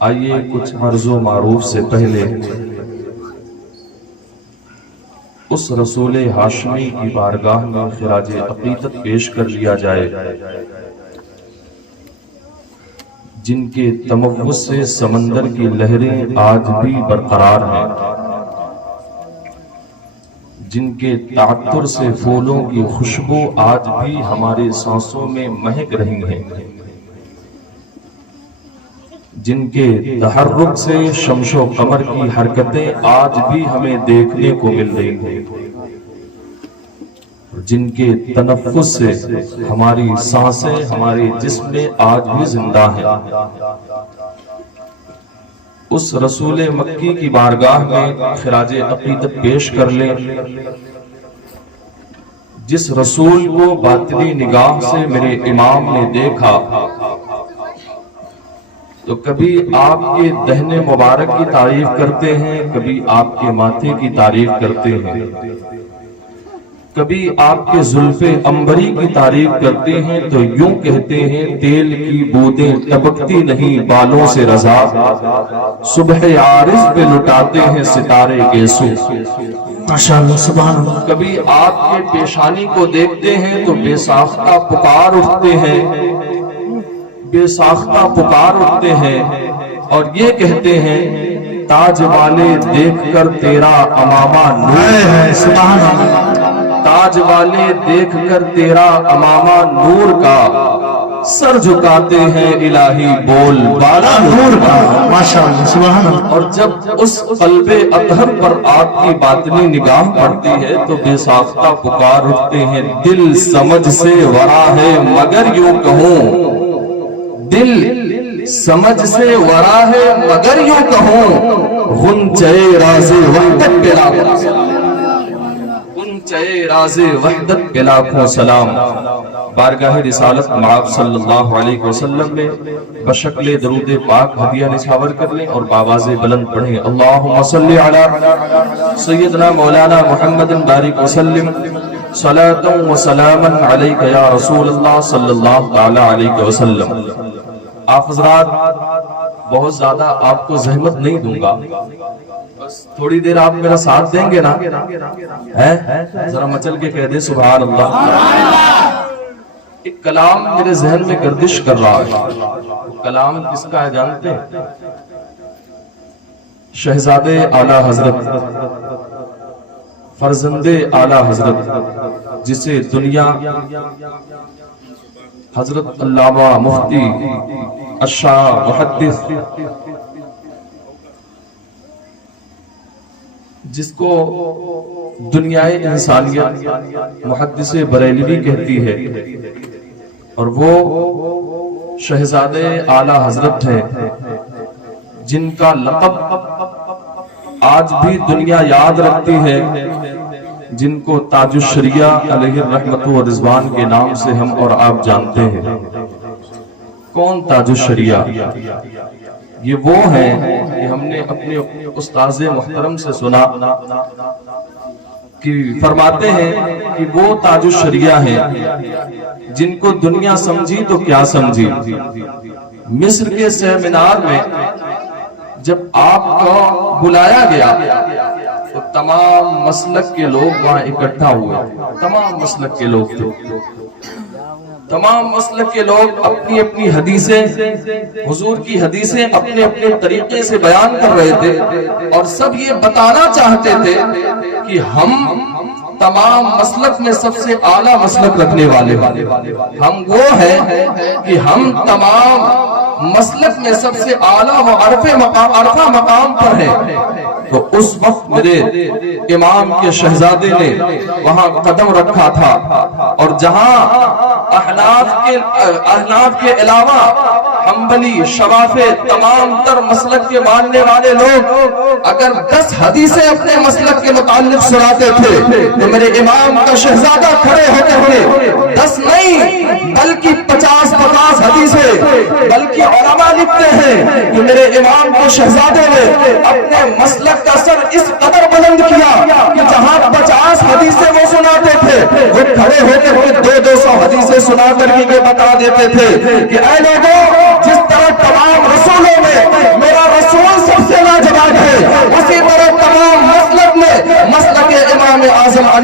آئیے کچھ عرض و معروف سے پہلے اس رسول ہاشمی کی بارگاہ میں خراج عقیدت پیش کر لیا جائے جن کے تموج سے سمندر کی لہریں آج بھی برقرار ہیں، جن کے تعطر سے پھولوں کی خوشبو آج بھی ہمارے سانسوں میں مہک رہی ہیں، جن کے تحرک سے شمس و قمر کی حرکتیں آج بھی ہمیں دیکھنے کو مل رہی ہیں، جن کے تنفس سے ہماری سانسیں ہمارے جسم میں آج بھی زندہ ہیں، اس رسول مکی کی بارگاہ میں خراج عقیدت پیش کر لیں جس رسول کو باطنی نگاہ سے میرے امام نے دیکھا تو کبھی آپ کے دہنے مبارک کی تعریف کرتے ہیں، کبھی آپ کے ماتھے کی تعریف کرتے ہیں، کبھی آپ کے زلف عنبری کی تعریف کرتے ہیں تو یوں کہتے ہیں تیل کی بوندیں ٹپکتی نہیں بالوں سے رضا، صبح عارض پہ لٹاتے ہیں ستارے گیسو۔ ماشاءاللہ سبحان اللہ۔ کبھی آپ کے پیشانی کو دیکھتے ہیں تو بے ساختہ پکار اٹھتے ہیں، بے ساختہ پکار اٹھتے ہیں اور یہ کہتے ہیں تاج والے دیکھ کر تیرا امامہ نور ہے سبحان اللہ۔ تاج والے دیکھ کر تیرا امامہ نور کا، سر جھکاتے ہیں الہی بول بالا نور کا۔ ماشاءاللہ سبحان اللہ۔ اور جب اس قلب اطہر پر آپ کی باطنی نگاہ پڑتی ہے تو بے ساختہ پکار اٹھتے ہیں دل سمجھ سے ورا ہے مگر یوں کہوں، دل سمجھ سے ورا ہے مگر یوں کہوں، غنچے راز وحدت پہ لاکھوں سلام، غنچے راز وحدت پہ لاکھوں سلام۔ بارگاہ رسالت معاف صلی اللہ علیہ وسلم میں بشکل درود پاک ہدیہ نچھاور کر لیں اور باواز بلند پڑھیں اللہم صلی علی سیدنا مولانا محمد بارک وسلم صلاۃ و سلاما علیک یا رسول اللہ صلی اللہ تعالی علیہ وسلم۔ آپ حضرات بہت زیادہ آپ کو زحمت نہیں دوں گا، بس تھوڑی دیر آپ میرا ساتھ دیں گے نا؟ ذرا مچل کے کہہ دیں سبحان اللہ۔ ایک کلام میرے ذہن میں گردش کر رہا ہے، کلام کس کا ہے جانتے ہیں؟ شہزادے اعلیٰ حضرت، فرزند اعلیٰ حضرت، جسے دنیا حضرت علامہ مفتی الشاہ محدث، جس کو دنیائے انسانیت محدث بریلوی کہتی ہے، اور وہ شہزادے اعلیٰ حضرت ہیں جن کا لقب آج بھی دنیا یاد رکھتی ہے، جن کو تاج الشریعہ علیہ الرحمت و رضوان کے نام سے ہم اور آپ جانتے ہیں۔ کون تاج الشریعہ؟ یہ وہ ہیں کہ ہم نے اپنے استاذ محترم سے سنا کہ فرماتے ہیں کہ وہ تاج الشریعہ ہیں جن کو دنیا سمجھی تو کیا سمجھی۔ مصر کے سیمینار میں جب آپ کو بلایا گیا تو تمام مسلک کے لوگ وہاں اکٹھا ہوئے، تمام مسلک کے لوگ تھے، تمام مسلک کے لوگ اپنی اپنی حدیثیں، حضور کی حدیثیں اپنے اپنے طریقے سے بیان کر رہے تھے اور سب یہ بتانا چاہتے تھے کہ ہم تمام مسلک میں سب سے اعلیٰ مسلک رکھنے والے، ہم وہ ہیں کہ ہم تمام مسلک میں سب سے اعلیٰ و عرفہ مقام پر ہیں۔ تو اس وقت میرے امام کے شہزادے نے وہاں قدم رکھا تھا، اور جہاں احناف کے علاوہ حنبلی، شوافی، تمام تر مسلک کے ماننے والے لوگ اگر 10 حدیثیں اپنے مسلک کے متعلق سناتے تھے تو میرے امام کا شہزادہ کھڑے ہوتے ہوئے 10 نہیں بلکہ 50 حدیثیں، بلکہ علماء لکھتے ہیں کہ میرے امام کے شہزادے نے اپنے مسلک کا سر اس قدر بلند کیا کہ جہاں 50 حدیثیں وہ سناتے تھے، وہ کھڑے ہوتے ہوئے 200 حدیثیں سنا کر یہ بتا دیتے تھے کہ اے لوگوں، جس طرح تمام رسولوں میں میرا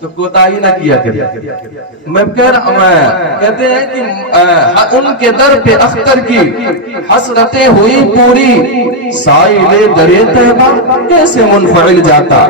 تو کوتاہی نہ کیا کرے. میں کہتے ہیں کہ ان کے در پہ اختر کی حسرتیں ہوئی پوری، سائل درے طیبہ کیسے منفعل جاتا.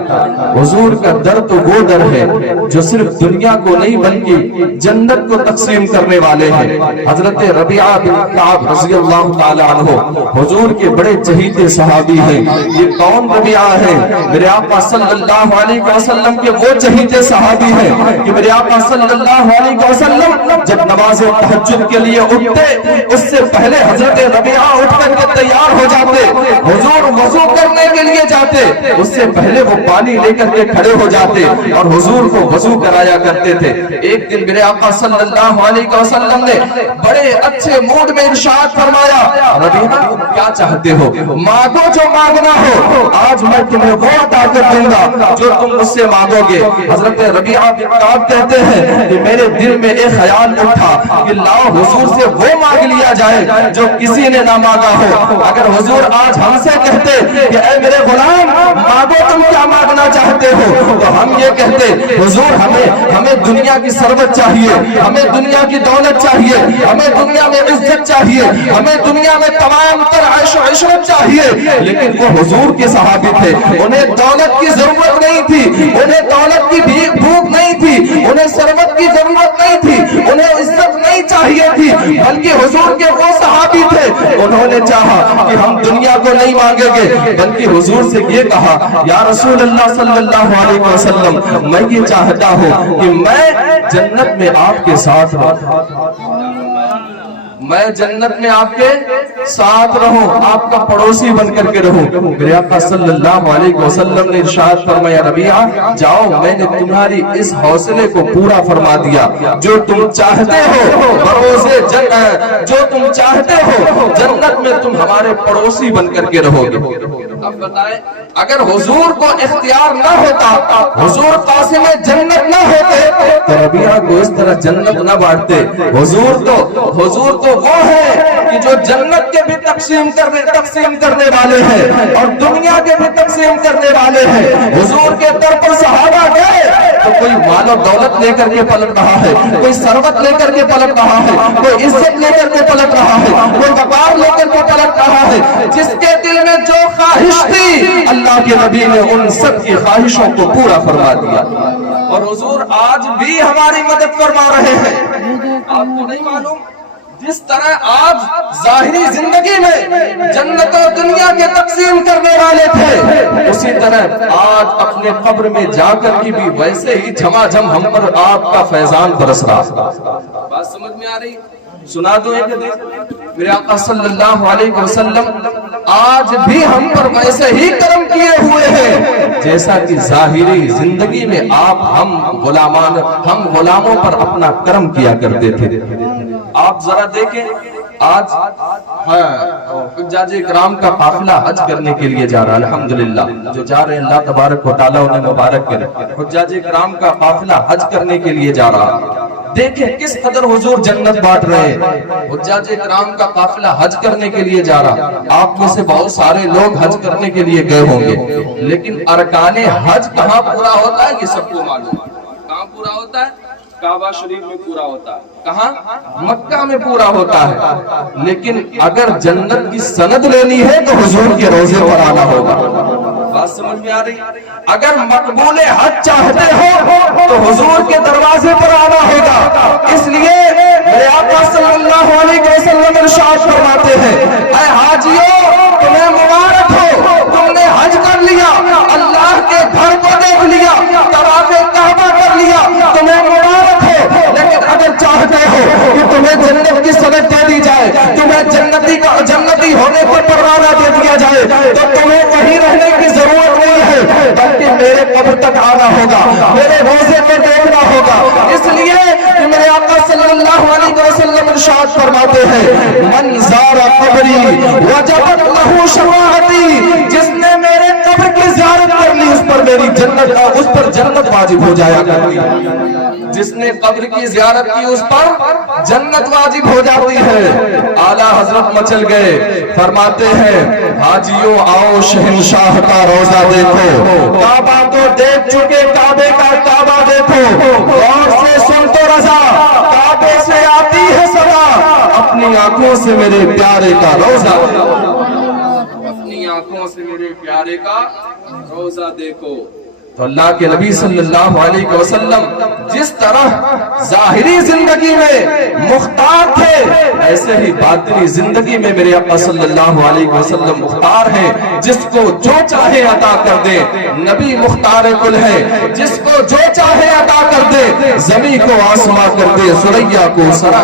حضور کا در تو وہ در ہے جو صرف دنیا کو نہیں بلکہ جنت کو تقسیم کرنے والے ہیں. حضرت ربیعہ بن کعب رضی اللہ تعالی عنہ حضور کے بڑے چہیتے صحابی ہیں. یہ کون ربیعہ ہے؟ میرے آقا صلی اللہ علیہ وسلم کے وہ چہیتے صحابی ہیں کہ میرے آقا صلی اللہ علیہ وسلم جب نماز تہجد کے لیے اٹھتے اس سے پہلے حضرت ربیعہ اٹھ کر کے تیار ہو جاتے. حضور وضو کرنے کے لیے جاتے اس سے پہلے وہ پانی لے کر کے کھڑے ہو جاتے اور حضور کو وضو کرایا کرتے تھے. ایک دن میرے آقا صلی اللہ علیہ وسلم نے بڑے اچھے موڈ میں ارشاد فرمایا، ربیعہ کیا چاہتے ہو؟ مانگو جو مانگنا ہو، آج میں تمہیں وہ عطا کر دوں گا جو تم مجھ سے مانگو گے. حضرت ربیعہ بن کعب کہتے ہیں کہ میرے دل میں ایک خیال اٹھا کہ لاؤ حضور سے وہ مانگ لیا جائے جو کسی نے نہ مانگا ہو. اگر حضور آج ہم سے کہتے کہ اے میرے غلام مانگو تم کیا مانگنا چاہتے ہو، تو ہم یہ کہتے حضور ہمیں دنیا کی ثروت چاہیے، ہمیں دنیا کی دولت چاہیے، ہمیں دنیا میں عزت چاہیے، ہمیں دنیا میں تمام تر عیش و عشرت چاہیے. لیکن وہ حضور کے صحابی تھے، انہیں دولت کی ضرورت نہیں تھی، انہیں دولت کی بھوک نہیں تھی، انہیں ثروت کی ضرورت نہیں تھی، انہیں عزت نہیں چاہیے تھی، بلکہ حضور کے وہ صحابی تھے انہوں نے چاہا کہ ہم دنیا کو نہیں مانگیں گے، بلکہ حضور سے یہ کہا یا رسول اللہ صلی اللہ علیہ وسلم میں یہ چاہتا ہوں کہ میں جنت میں آپ کے ساتھ میں جنت میں آپ کے ساتھ رہوں، آپ کا پڑوسی بن کر کے رہوں. میرے آقا صلی اللہ علیہ وسلم نے ارشاد فرمایا ربیعہ جاؤ میں نے تمہاری اس حوصلے کو پورا فرما دیا، جو تم چاہتے ہو بروزے جو تم چاہتے ہو جنت میں تم ہمارے پڑوسی بن کر کے رہو گے. اب بتائیں اگر حضور کو اختیار نہ ہوتا، حضور قاسم جنت نہ ہوتے تو ربیعہ کو اس طرح جنت نہ بانٹتے. حضور تو وہ ہے کہ جو جنت کے بھی تقسیم کرنے والے ہیں اور دنیا کے بھی تقسیم کرنے والے ہیں. حضور کے در پر صحابہ گئے تو کوئی مال و دولت لے کر کے پلٹ رہا ہے، کوئی ثروت لے کر کے پلٹ رہا ہے، کوئی عزت لے کر کے پلٹ رہا ہے، کوئی وقار لے کر کے پلٹ رہا ہے. جس کے دل میں جو خواہش تھی اللہ کے نبی نے ان سب کی خواہشوں کو پورا فرما دیا. اور حضور آج بھی ہماری مدد فرما رہے ہیں. آپ کو نہیں معلوم جس طرح آج ظاہری زندگی میں جنت و دنیا کے تقسیم کرنے والے تھے، اسی طرح آج اپنے قبر میں جا کر کی بھی ویسے ہی جھما جھم ہم پر آپ کا فیضان برس رہا. بات سمجھ میں آ رہی؟ سنا دو ایک حدیث. میرے آقا صلی اللہ علیہ وسلم آج بھی ہم پر ویسے ہی کرم کیے ہوئے ہیں جیسا کہ ظاہری زندگی میں ہم غلاموں پر اپنا کرم کیا کرتے تھے. آپ ذرا دیکھیں آج حجاج کرام کا قافلہ حج کرنے کے لیے جا رہا ہے. الحمدللہ جو جا رہے ہیں اللہ تبارک و تعالیٰ انہیں مبارک کرے. حجاج کرام کا قافلہ حج کرنے کے لیے جا رہا ہے. دیکھیں کس قدر حضور جنت بانٹ رہے ہیں. حجاج کرام کا قافلہ حج کرنے کے لیے جا رہا. آپ میں سے بہت سارے لوگ حج کرنے کے لیے گئے ہوں گے، لیکن ارکان حج کہاں پورا ہوتا ہے یہ سب کو معلوم ہے. کہاں پورا ہوتا ہے؟ کعبہ شریف میں پورا ہوتا ہے. کہاں؟ مکہ میں پورا ہوتا ہے. لیکن اگر جنت کی سند لینی ہے تو حضور کے روزے پر آنا ہوگا. بات سمجھ میں آ رہی؟ اگر مقبول حج چاہتے ہو تو حضور کے دروازے پر آنا ہوگا. اس لیے میرے آقا صلی اللہ علیہ وسلم ارشاد فرماتے ہیں اے حاجیو تمہیں مبارک ہو، تم نے حج کر لیا، اللہ کے گھر کو دیکھ لیا، طواف کعبہ کر لیا، تمہیں مبارک ہو. لیکن اگر چاہتے ہو کہ تمہیں جنت کی سند دے دی جائے، تمہیں جنتی ہونے پر پروانہ دے دیا جائے، تو تمہیں وہیں رہنے کی ضرورت نہیں ہے بلکہ میرے قبر تک آنا ہوگا، میرے روزے کو دیکھنا ہوگا. اس لیے کہ میرے آقا صلی اللہ علیہ وسلم ارشاد فرماتے ہیں من زار قبری وجبت لہ شفاعتی، جس نے میرے قبر کی زیارت کر لی اس پر میری جنت واجب ہو جایا کرتی ہے، جس نے قبر کی زیارت کی اس پر جنت واجب ہو جاتی ہے۔ اعلیٰ حضرت مچل گئے، فرماتے ہیں حاجیوں آؤ شہنشاہ کا روزہ دیکھو، کعبہ تو دیکھ چکے، کعبے کا کعبہ دیکھو، غور سے سن تو رضا، کعبے سے آتی ہے صدا، اپنی آنکھوں سے میرے پیارے کا روزہ دیکھو، اپنی آنکھوں سے میرے پیارے کا روزہ دیکھو۔ تو اللہ کے نبی صلی اللہ علیہ وسلم جس طرح ظاہری زندگی میں مختار تھے، ایسے ہی باطنی زندگی میں میرے آقا صلی اللہ علیہ وسلم مختار ہیں، جس کو جو چاہے عطا کر دے۔ نبی مختار کل ہے، جس کو جو چاہے عطا کر دے، زمین کو آسماں کر دے، سریا کو سرا